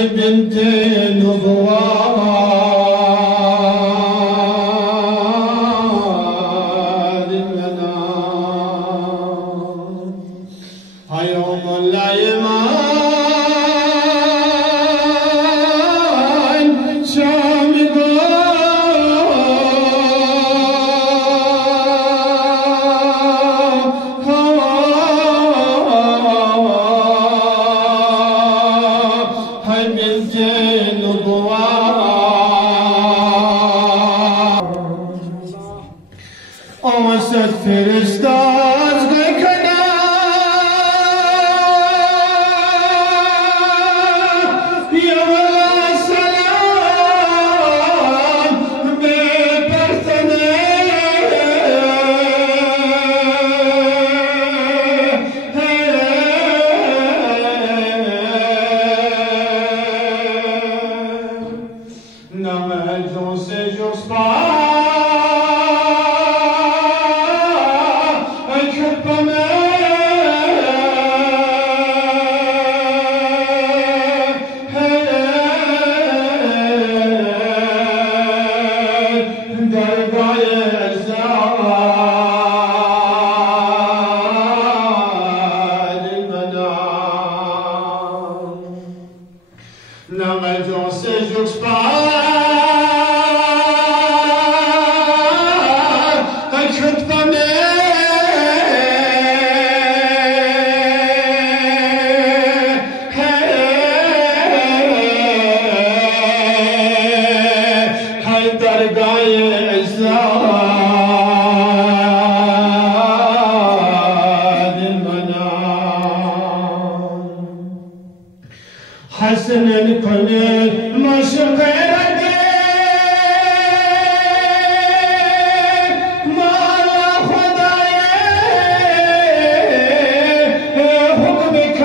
هاي بنت نضوان المنام هاي يوم لا يمان شام هاي بنت نضوان أوسط فرستاز غيكنا يا ولا سلام ببرتني نمجو سجو سبا نمجو سجو حسن الكل مش غيرك ما خداي حكمك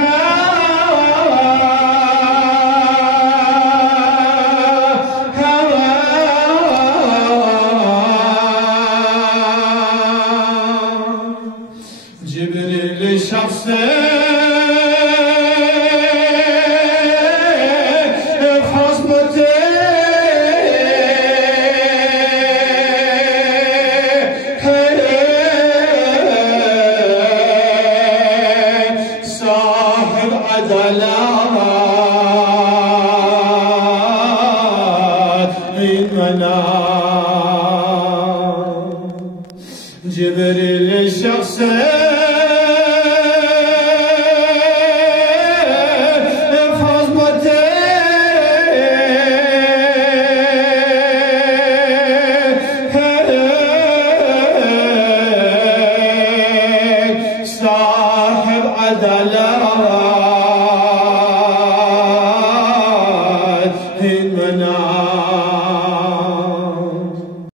جبريل شخصي جبريل الشخص صاحب عدالة